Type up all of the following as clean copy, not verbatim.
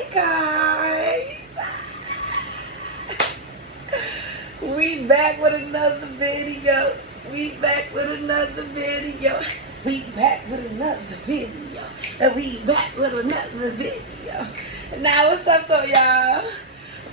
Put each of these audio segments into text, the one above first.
Hi guys, we back with another video. We back with another video. We back with another video. And we back with another video. Now what's up though, y'all?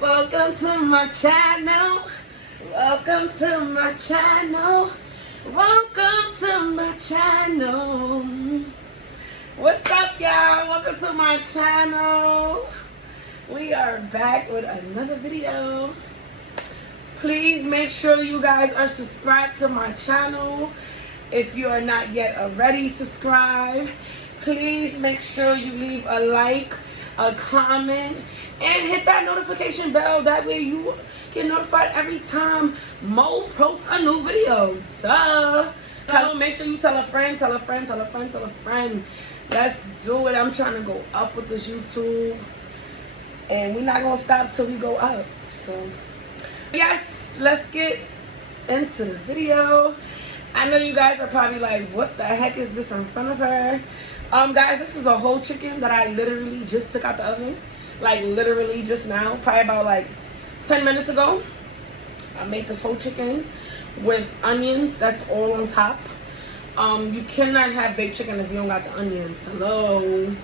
Welcome to my channel. Welcome to my channel. Welcome to my channel. What's up, y'all? Welcome to my channel. We are back with another video. Please make sure you guys are subscribed to my channel. If you are not yet already subscribed, please make sure you leave a like, a comment, and hit that notification bell. That way you get notified every time Mo posts a new video. Duh. Make sure you tell a friend, tell a friend, tell a friend, tell a friend. Let's do it. I'm trying to go up with this YouTube, and we're not gonna stop till we go up. So yes, let's get into the video. I know you guys are probably like, what the heck is this in front of her? Guys, this is a whole chicken that I literally just took out the oven, like literally just now, probably about like 10 minutes ago. I made this whole chicken with onions. That's all on top. You cannot have baked chicken if you don't got the onions. Hello.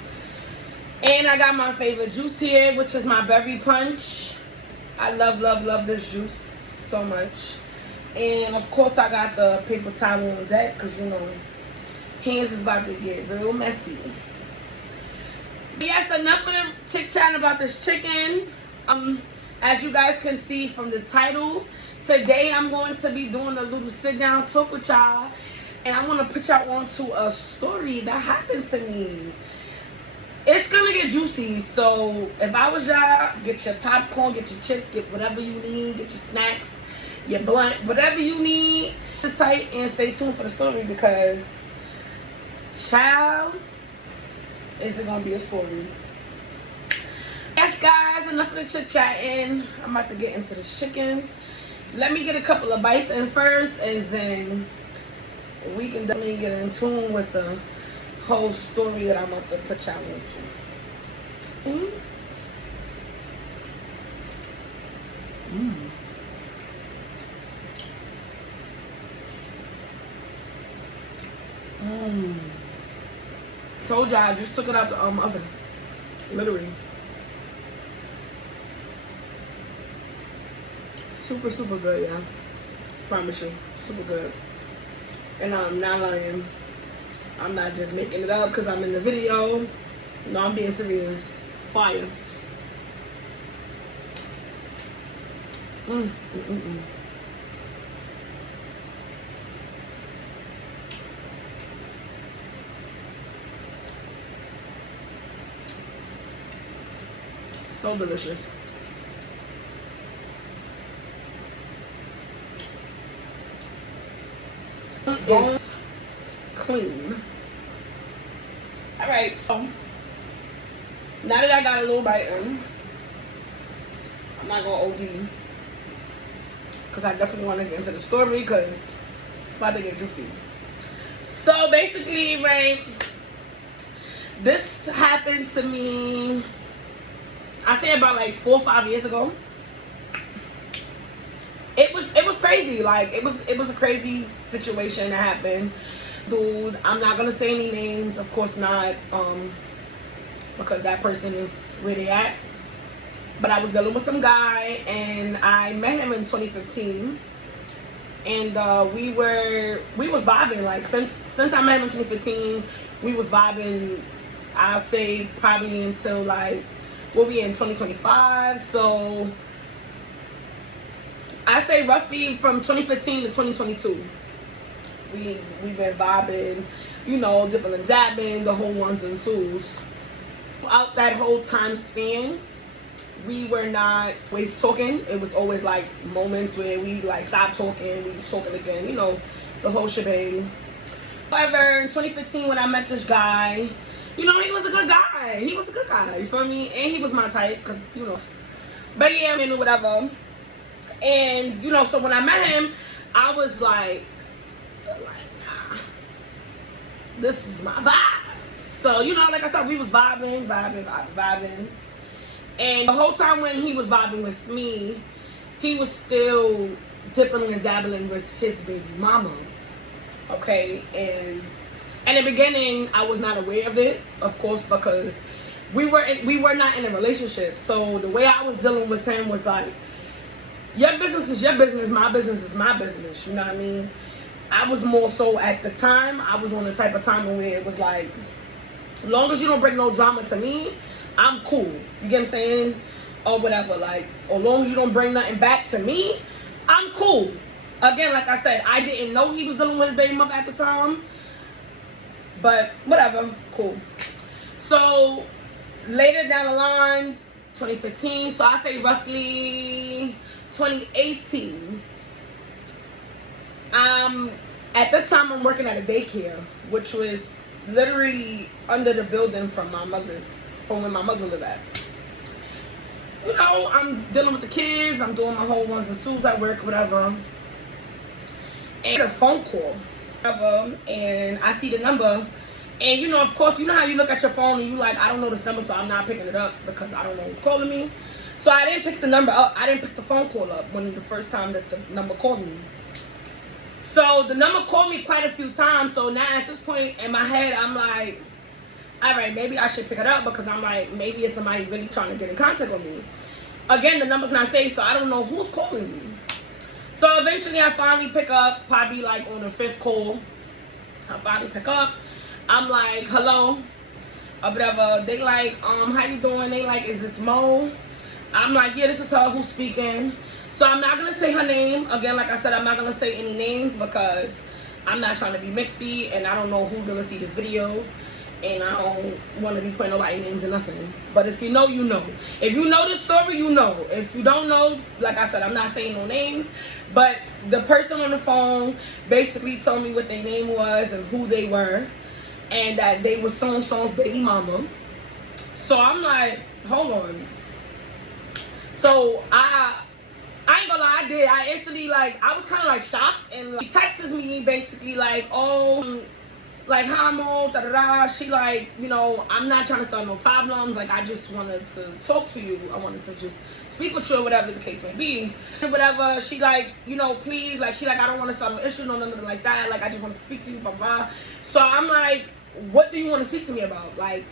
And I got my favorite juice here, which is my berry punch. I love, love, love this juice so much. And of course I got the paper towel on deck, because you know, hands is about to get real messy. Yes, enough of the chit-chat about this chicken. As you guys can see from the title, today I'm going to be doing a little sit-down talk with y'all. And I want to put y'all onto a story that happened to me. It's going to get juicy. So if I was y'all, get your popcorn, get your chips, get whatever you need, get your snacks, your blunt, whatever you need. Sit tight and stay tuned for the story, because, child, is it going to be a story. Yes, guys, enough of the chit-chatting. I'm about to get into this chicken. Let me get a couple of bites in first, and then we can definitely get in tune with the whole story that I'm about to put y'all into. Told y'all, I just took it out the oven. Literally. Super, super good, yeah. Promise you. Super good. And I'm not lying. I'm not just making it up because I'm in the video. No, I'm being serious. Fire. So delicious. It's clean. Alright, so now that I got a little bite in, I'm not gonna OD, because I definitely want to get into the story, because it's about to get juicy. So basically, right, this happened to me, I say about like 4 or 5 years ago. It was crazy. Like it was a crazy situation that happened. Dude, I'm not gonna say any names, of course not, because that person is where they at. But I was dealing with some guy, and I met him in 2015, and we was vibing. Like since I met him in 2015, we was vibing. I'll say probably until like we'll be in 2025. So I say roughly from 2015 to 2022. We've been vibing, you know, dipping and dabbing, the whole ones and twos. Throughout that whole time span, we were not always talking. It was always like moments where we like stopped talking, we was talking again, you know, the whole shebang. However, in 2015 when I met this guy, you know, he was a good guy. He was a good guy, you feel me? And he was my type, cause you know. But yeah, I mean, whatever. And you know, so when I met him, I was like, nah, this is my vibe. So, you know, like I said, we was vibing. And the whole time when he was vibing with me, he was still dipping and dabbling with his baby mama. Okay, and in the beginning, I was not aware of it, of course, because we were not in a relationship. So the way I was dealing with him was like, your business is your business, my business is my business. You know what I mean? I was more so at the time, I was on the type of time where it was like, as long as you don't bring no drama to me, I'm cool. You get what I'm saying? Or whatever, like, or as long as you don't bring nothing back to me, I'm cool. Again, like I said, I didn't know he was dealing with his baby mother at the time. But whatever, cool. So later down the line, 2015, so I say roughly 2018. At this time I'm working at a daycare, which was literally under the building from where my mother lived at. You know, I'm dealing with the kids, I'm doing my whole ones and twos at work, whatever. And a phone call, whatever, and I see the number. And you know, of course, you know how you look at your phone and you like, I don't know this number, so I'm not picking it up because I don't know who's calling me. So I didn't pick the number up. I didn't pick the phone call up when the first time that the number called me. So the number called me quite a few times. So now at this point in my head, I'm like, all right, maybe I should pick it up because I'm like, maybe it's somebody really trying to get in contact with me. Again, the number's not saved, so I don't know who's calling me. So eventually I finally pick up, probably like on the 5th call. I finally pick up. I'm like, hello, or whatever. They like, how you doing? They like, is this Mo? I'm like, yeah, this is her who's speaking. So I'm not gonna say her name. Again, like I said, I'm not gonna say any names because I'm not trying to be mixy and I don't know who's gonna see this video. And I don't want to be putting nobody's names or nothing. But if you know, you know. If you know this story, you know. If you don't know, like I said, I'm not saying no names. But the person on the phone basically told me what their name was and who they were. And that they were so-and-so's baby mama. So I'm like, hold on. So I ain't gonna lie, I instantly, like, I was kind of like shocked. And like, he texts me basically like, oh, like, hi Mo, da da da. She like, you know, I'm not trying to start no problems. Like, I just wanted to talk to you. I wanted to just speak with you or whatever the case may be. And whatever, she like, you know, please, like, she like, I don't want to start no issue, no nothing like that. Like, I just want to speak to you, blah, blah. So I'm like, what do you want to speak to me about? Like,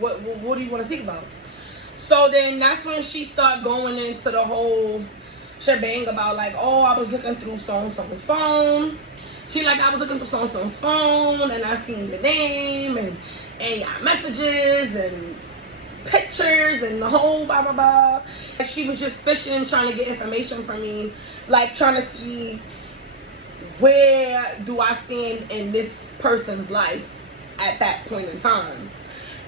what do you want to speak about? So then that's when she started going into the whole shebang about like, oh, I was looking through so-and-so's phone. She like, I was looking through so-and-so's phone and I seen your name and got messages and pictures and the whole blah, blah, blah. Like, she was just fishing, trying to get information from me, like trying to see where do I stand in this person's life at that point in time.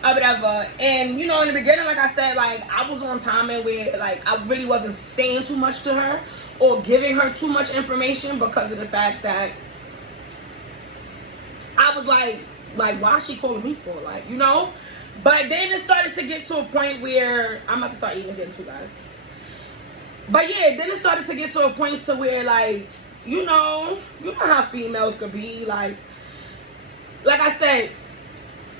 Or whatever. And you know, in the beginning, like I said, like I was on timing where like I really wasn't saying too much to her or giving her too much information because of the fact that I was like why is she calling me for, like, you know? But then it started to get to a point where I'm about to start eating again too, guys. But yeah, then it started to get to a point to where like, you know how females could be, like I said,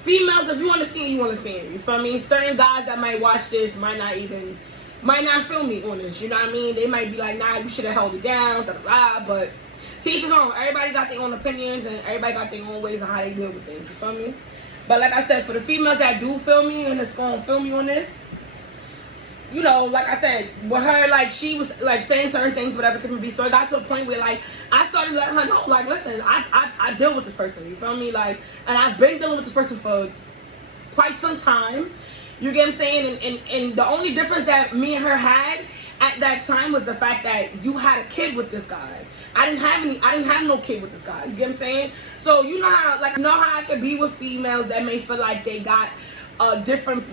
females, if you understand, you understand. You feel me? Certain guys that might watch this might not feel me on this. You know what I mean? They might be like, nah, you should have held it down, da da da. But to each his own. Everybody got their own opinions and everybody got their own ways on how they deal with things. You feel me? But like I said, for the females that do feel me and that's gonna feel me on this, you know, like I said, with her, like, she was, like, saying certain things, whatever it could be. So it got to a point where, like, I started letting her know, like, listen, I deal with this person, you feel me? Like, and I've been dealing with this person for quite some time. You get what I'm saying? And the only difference that me and her had at that time was the fact that you had a kid with this guy. I didn't have no kid with this guy. You get what I'm saying? So you know how, like, I could be with females that may feel like they got a different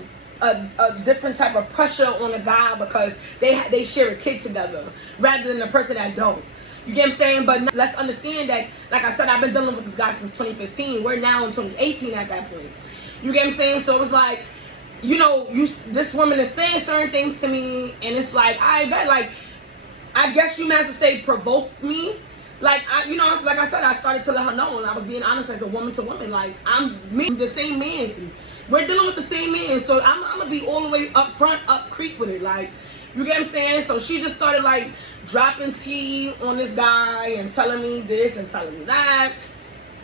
type of pressure on a guy because they share a kid together rather than the person that don't. You get what I'm saying? But let's understand that, like I said, I've been dealing with this guy since 2015. We're now in 2018 at that point. You get what I'm saying? So it was like, you know, this woman is saying certain things to me, and it's like, I bet, like, I guess you might have to say provoked me. Like, you know, like I said, I started to let her know, and I was being honest as a woman to woman. Like, I'm the same man. we're dealing with the same man. So I'm gonna be all the way up front, up creek with it. Like, you get what I'm saying? So she just started like dropping tea on this guy and telling me this and telling me that,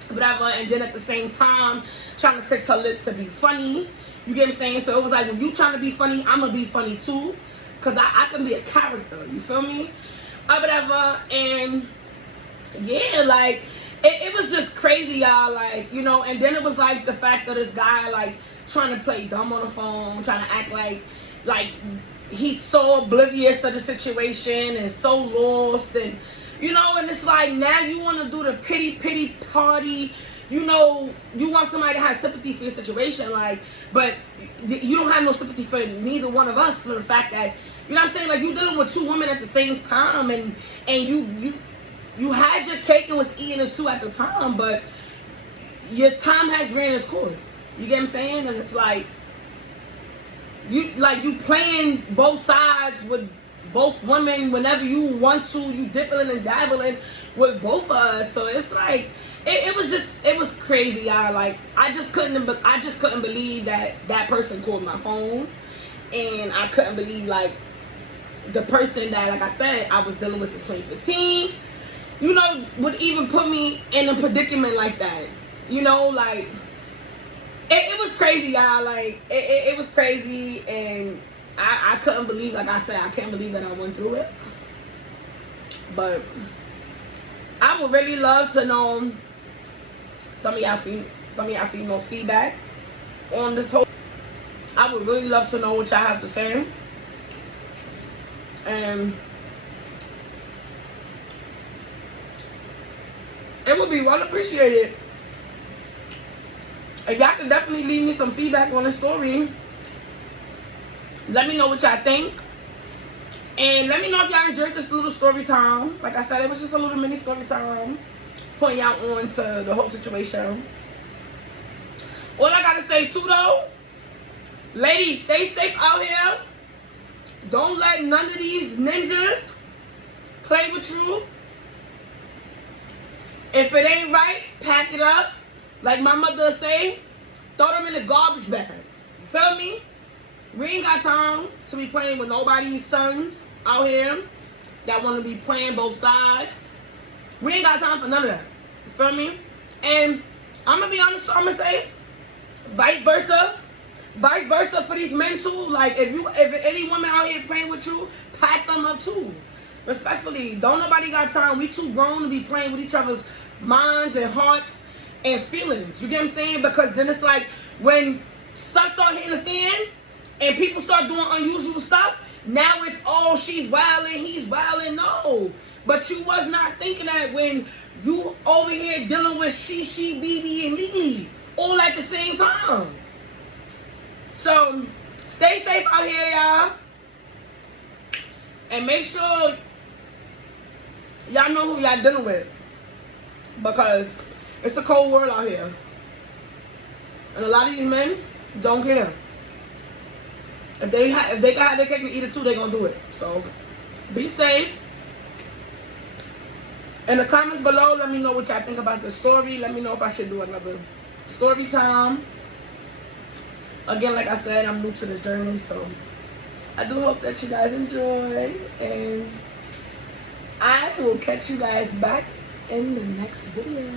whatever. And then at the same time, trying to fix her lips to be funny. You get what I'm saying? So it was like, when you trying to be funny, I'm gonna be funny too. Cause I can be a character, you feel me? Whatever. And yeah, like, it was just crazy, y'all. Like, you know, and then it was like the fact that this guy, like, trying to play dumb on the phone, trying to act like he's so oblivious of the situation and so lost. And, you know, and it's like, now you want to do the pity party. You know, you want somebody to have sympathy for your situation, like, but you don't have no sympathy for neither one of us, for the fact that, you know what I'm saying, like, you dealing with two women at the same time, and you had your cake and was eating it too at the time, but your time has ran its course. You get what I'm saying? And it's like, you playing both sides with both women whenever you want to. You dipping and dabbling with both of us. So it's like, it was crazy, y'all. Like, I just couldn't believe that person called my phone, and I couldn't believe, like, the person that, like I said, I was dealing with since 2015, you know, would even put me in a predicament like that. You know, like, it was crazy, y'all. Like, it was crazy, and I couldn't believe, like I said, I can't believe that I went through it. But I would really love to know some of y'all females' feedback on this whole. I would really love to know what y'all have to say. And it would be well appreciated if y'all can definitely leave me some feedback on the story. Let me know what y'all think. And let me know if y'all enjoyed this little story time. Like I said, it was just a little mini story time, pointing out on to the whole situation. All I gotta say too, though, ladies, stay safe out here. Don't let none of these ninjas play with you. If it ain't right, pack it up. Like my mother say, throw them in the garbage bag. You feel me? We ain't got time to be playing with nobody's sons out here that want to be playing both sides. We ain't got time for none of that. You feel me? And I'm going to be honest, I'm going to say, vice versa. Vice versa for these men too. Like, if any woman out here playing with you, pack them up too. Respectfully, don't nobody got time. We too grown to be playing with each other's minds and hearts and feelings. You get what I'm saying? Because then it's like, when stuff start hitting the fan and people start doing unusual stuff, now it's, oh, she's wilding, he's wilding. No. But you was not thinking that when you over here dealing with she, BB, and Lily all at the same time. So, stay safe out here, y'all. And make sure y'all know who y'all dealing with. Because it's a cold world out here. And a lot of these men don't care. If they can have their cake and eat it too, they're going to do it. So, be safe. In the comments below, let me know what y'all think about the story. Let me know if I should do another story time. Again, like I said, I'm new to this journey, so I do hope that you guys enjoy, and I will catch you guys back in the next video.